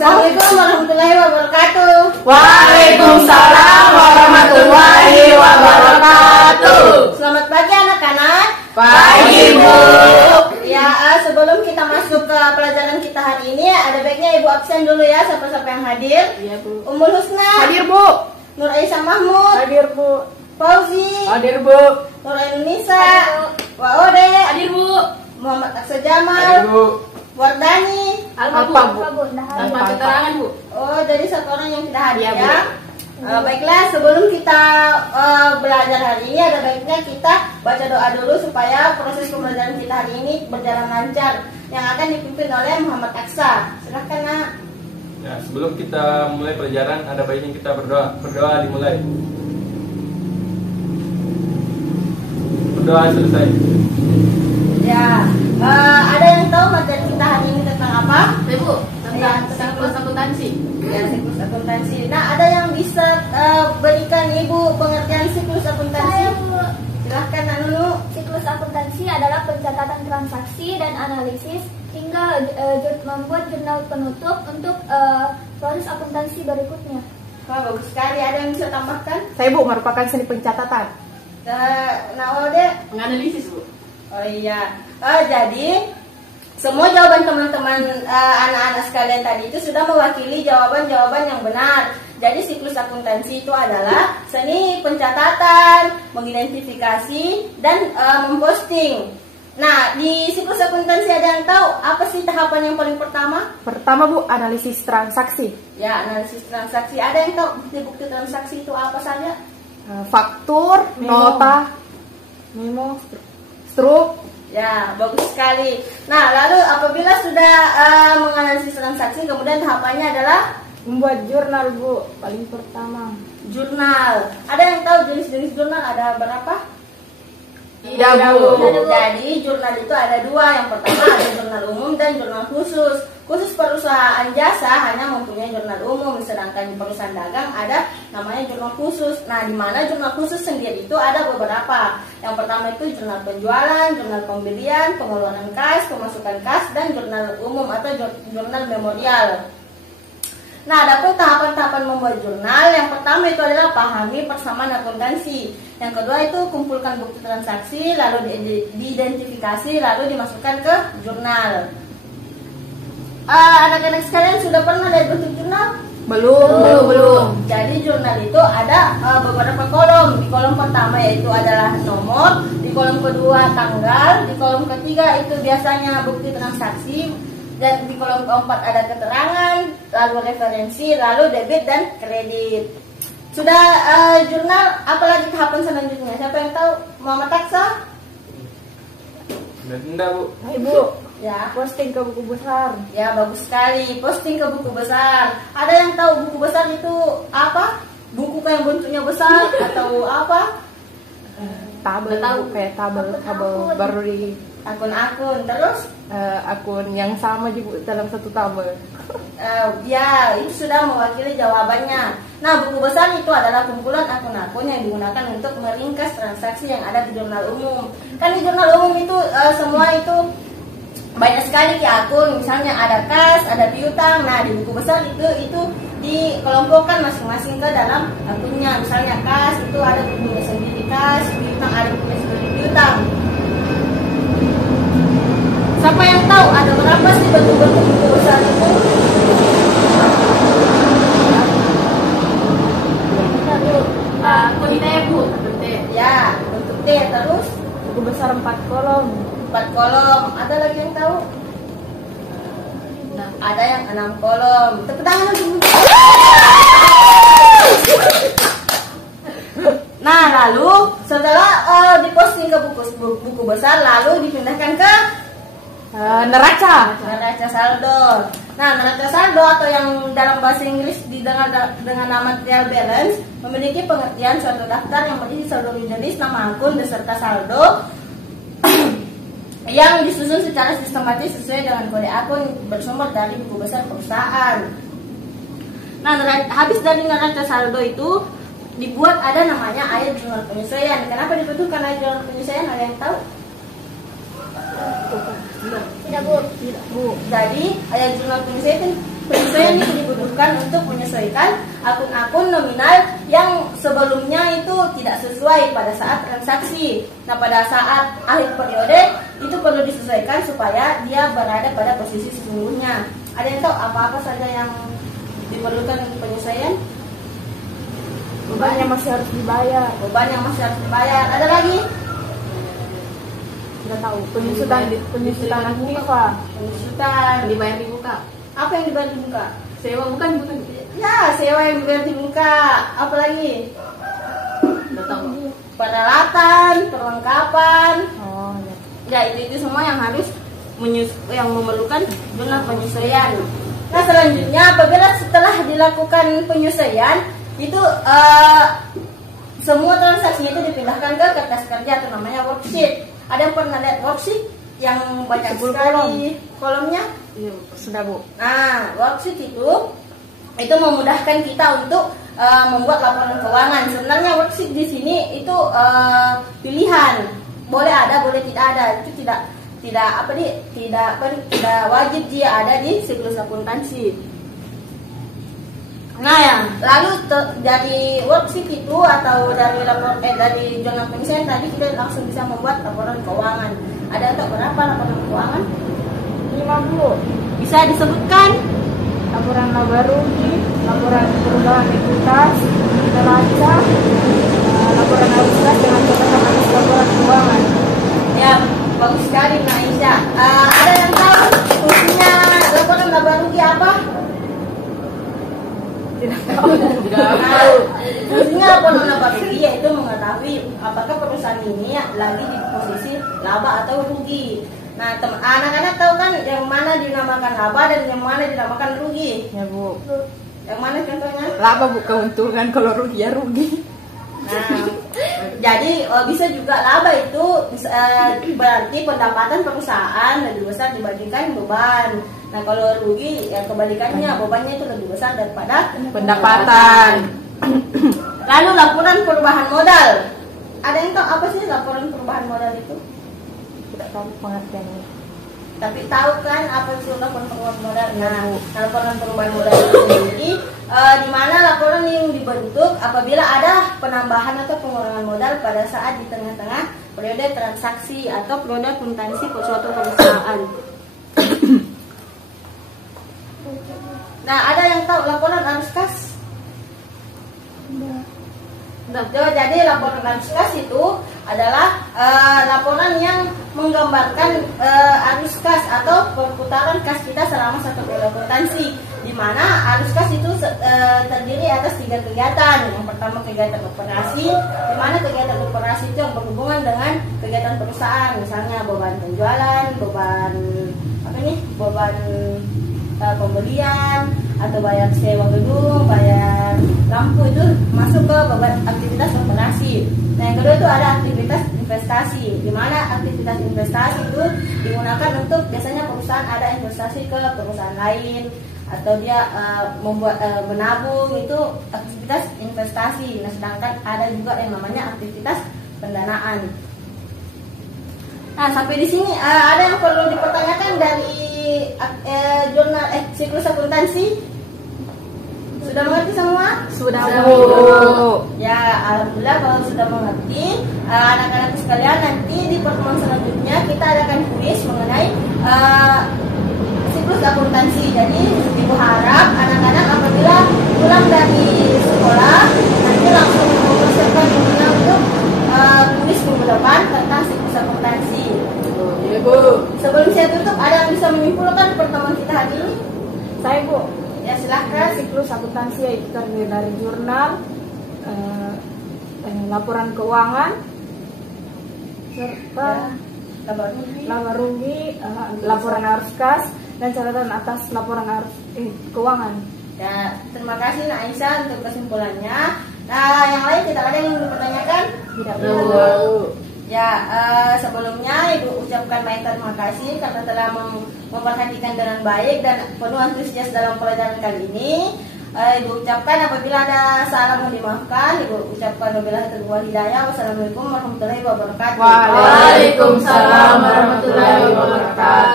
Assalamualaikum warahmatullahi wabarakatuh. Waalaikumsalam warahmatullahi wabarakatuh. Selamat pagi anak-anak. Pagi, Bu. Ya, sebelum kita masuk ke pelajaran kita hari ini, ada baiknya Ibu absen dulu ya, siapa-siapa yang hadir. Iya, Bu. Ummul Husna. Hadir, Bu. Nur Aisyah Mahmud. Hadir, Bu. Fauzi. Hadir, Bu. Nur Ainunisa. Waode. Hadir, Bu. Muhammad Aksa Hadir, Jamal. Bu. Wardani. Apa, Bu? Tanpa keterangan, Bu. Oh, jadi satu orang yang tidak hadir Iya, Bu. ya. Baiklah, sebelum kita belajar hari ini, ada baiknya kita baca doa dulu supaya proses pembelajaran kita hari ini berjalan lancar, yang akan dipimpin oleh Muhammad Aksa. Silahkan, Nak. Ya, sebelum kita mulai pelajaran, ada baiknya kita berdoa. Berdoa dimulai. Berdoa selesai. Ya, ada yang tahu materi kita hari ini tentang apa? Bu, Ya, tentang siklus akuntansi. Ya, siklus akuntansi. Nah, ada yang bisa berikan Ibu pengertian siklus akuntansi? Silahkan, Nak Nunu. Siklus akuntansi adalah pencatatan transaksi dan analisis hingga membuat jurnal penutup untuk proses akuntansi berikutnya. Wah, bagus sekali. Ada yang bisa tambahkan? Saya, Bu, merupakan seni pencatatan. Nawalde? Menganalisis, Bu. Oh iya. Jadi semua jawaban teman-teman anak-anak sekalian tadi itu sudah mewakili jawaban-jawaban yang benar. Jadi siklus akuntansi itu adalah seni pencatatan, mengidentifikasi, dan memposting. Nah, di siklus akuntansi ada yang tahu apa sih tahapan yang paling pertama? Pertama, Bu, analisis transaksi. Ya, analisis transaksi. Ada yang tahu bukti-bukti transaksi itu apa saja? Faktur, nota, memo, struk. Ya, bagus sekali. Nah, lalu apabila sudah menganalisis transaksi, kemudian tahapannya adalah Membuat jurnal, Bu, paling pertama. jurnal. Ada yang tahu jenis-jenis jurnal ada berapa? Iya, Bu. Jadi jurnal itu ada dua. Yang pertama ada jurnal umum dan jurnal khusus. Khusus perusahaan jasa hanya mempunyai jurnal umum, sedangkan di perusahaan dagang ada namanya jurnal khusus. Nah, di mana jurnal khusus sendiri itu ada beberapa. Yang pertama itu jurnal penjualan, jurnal pembelian, pengeluaran kas, pemasukan kas, dan jurnal umum atau jurnal memorial. Nah, adapun tahapan-tahapan membuat jurnal, yang pertama itu adalah pahami persamaan akuntansi. Yang kedua itu kumpulkan bukti transaksi, lalu diidentifikasi, lalu dimasukkan ke jurnal. Anak-anak sekalian sudah pernah lihat bentuk jurnal? Belum. Jadi jurnal itu ada beberapa kolom. Di kolom pertama yaitu adalah nomor, di kolom kedua tanggal, di kolom ketiga itu biasanya bukti transaksi, dan di kolom keempat ada keterangan, lalu referensi, lalu debit dan kredit. Sudah jurnal, apalagi tahapan selanjutnya? Siapa yang tahu? Muhammad Aksa? Enggak, Bu. Ibu, Ya. posting ke buku besar. Ya, bagus sekali. Posting ke buku besar. Ada yang tahu buku besar itu apa? Buku yang bentuknya besar atau apa? Tabel, Bu, kayak tabel baru di Akun-akun. Terus? akun yang sama juga dalam satu tabel. Ya, itu sudah mewakili jawabannya. Nah, buku besar itu adalah kumpulan akun-akun yang digunakan untuk meringkas transaksi yang ada di jurnal umum. Kan di jurnal umum itu semua itu banyak sekali akun, misalnya ada kas, ada piutang. Nah, di buku besar itu dikelompokkan masing-masing ke dalam akunnya. Misalnya kas itu ada bukunya sendiri kas, piutang ada bukunya sendiri piutang. Siapa yang tahu ada berapa sih bentuk-bentuk buku besar itu? Akun T, Bu. Ya, bentuk T. Terus Buku besar 4 kolom. 4 kolom. Ada lagi yang tahu? Nah, ada yang 6 kolom. Tepuk tangan dulu. Nah, lalu setelah diposting ke buku besar, lalu dipindahkan ke Neraca. neraca saldo. Nah, neraca saldo atau yang dalam bahasa Inggris dengan nama trial balance memiliki pengertian suatu daftar yang berisi saldo jenis, nama akun beserta saldo yang disusun secara sistematis sesuai dengan kode akun bersumber dari buku besar perusahaan. Nah, habis dari neraca saldo itu dibuat ada namanya ayat jurnal penyesuaian. Kenapa dibutuhkan ayat jurnal penyesuaian? Ada yang tahu? Tidak, Bu. Jadi ayat jurnal penyesuaian Penyesuaian ini dibutuhkan untuk menyesuaikan akun-akun nominal yang sebelumnya itu tidak sesuai pada saat transaksi. Nah, pada saat akhir periode itu perlu disesuaikan supaya dia berada pada posisi sesungguhnya. Ada yang tahu apa-apa saja yang diperlukan untuk penyesuaian? Beban yang masih harus dibayar. Beban yang masih harus dibayar. Ada lagi? Nggak tahu. Penyusutan aktiva. Penyusutan. Dibayar di muka. Apa yang dibayar di muka? Sewa bukan. Ya, sewa yang dibayar di muka. Apa lagi? Nggak tahu. Peralatan, perlengkapan. Oh, ya. Ya, itu semua yang harus yang memerlukan jurnal penyesuaian. Nah, selanjutnya apabila setelah dilakukan penyesuaian itu semua transaksinya itu dipindahkan ke kertas kerja atau namanya worksheet. Ada yang pernah lihat worksheet yang banyak 10 sekali kolomnya? Iya, sudah Bu. Nah, worksheet itu memudahkan kita untuk membuat laporan keuangan. Sebenarnya worksheet di sini itu pilihan, boleh ada, boleh tidak ada. Itu tidak wajib dia ada di siklus akuntansi. Nah, ya, lalu dari worksheet itu atau dari jurnal penyesuaian tadi kita langsung bisa membuat laporan keuangan. Ada untuk berapa laporan keuangan? 5 Bu. Bisa disebutkan? Laporan laba rugi, laporan perubahan ekuitas, neraca, laporan arus kas dengan catatan atas laporan keuangan. Ya, bagus sekali Mbak Aisyah. Ada yang tahu fungsinya laporan laba rugi apa? Tidak tahu. Fungsinya laporan laba rugi yaitu mengetahui apakah perusahaan ini lagi di posisi laba atau rugi. Nah, anak-anak tahu kan yang mana dinamakan laba dan yang mana dinamakan rugi? Ya Bu. Yang mana contohnya? Laba Bu keuntungan, kalau rugi ya rugi. Nah, jadi bisa juga laba itu berarti pendapatan perusahaan lebih besar dibandingkan beban. Nah, kalau rugi ya kebalikannya, bebannya itu lebih besar daripada Pendapatan. Lalu laporan perubahan modal. Ada yang tahu apa sih laporan perubahan modal itu? Tidak tahu pengertiannya. Tapi tahu kan apa itu laporan perubahan modal? Nah, laporan perubahan modal itu sendiri di mana laporan yang dibentuk apabila ada penambahan atau pengurangan modal pada saat di tengah-tengah periode transaksi atau periode akuntansi suatu perusahaan. Nah, ada yang tahu laporan arus kas? Jadi laporan arus kas itu adalah laporan yang menggambarkan arus kas atau perputaran kas kita selama satu periode akuntansi, di mana arus kas itu terdiri atas 3 kegiatan. Yang pertama kegiatan operasi, di mana kegiatan operasi itu yang berhubungan dengan kegiatan perusahaan, misalnya beban penjualan, beban pembelian atau bayar sewa gedung, bayar lampu, itu masuk ke beban aktivitas operasi. Nah, yang kedua itu ada aktivitas investasi, di mana aktivitas investasi itu digunakan untuk biasanya perusahaan ada investasi ke perusahaan lain atau dia menabung, itu aktivitas investasi. Nah, sedangkan ada juga yang namanya aktivitas pendanaan. Nah, sampai di sini ada yang perlu dipertanyakan dari jurnal siklus akuntansi? Sudah mengerti semua? Sudah Bu. Ya, alhamdulillah kalau sudah mengerti. Anak-anak sekalian, nanti di pertemuan selanjutnya kita adakan kuis mengenai siklus akuntansi. Jadi Ibu harap anak-anak apabila pulang dari sekolah nanti langsung mempersiapkan dirinya untuk kuis minggu depan tentang siklus akuntansi. Iya Bu. Sebelum saya tutup, ada yang bisa menyimpulkan pertemuan kita hari ini? Saya Bu. Ya, silahkan. Siklus akuntansi yaitu terdiri dari jurnal, laporan keuangan, serta laba rugi, laporan arus kas, dan catatan atas laporan arus keuangan. Ya, terima kasih Nak Aisyah untuk kesimpulannya. Nah, yang lain tidak ada yang ingin dipertanyakan? Tidak Bu. Ya, sebelumnya Ibu ucapkan banyak terima kasih karena telah memperhatikan dengan baik dan penuh antusias dalam pelajaran kali ini. Ibu ucapkan apabila ada salah mohon dimaafkan. Ibu ucapkan wabillahi taufiq wal hidayah. Wassalamualaikum warahmatullahi wabarakatuh. Waalaikumsalam warahmatullahi wabarakatuh.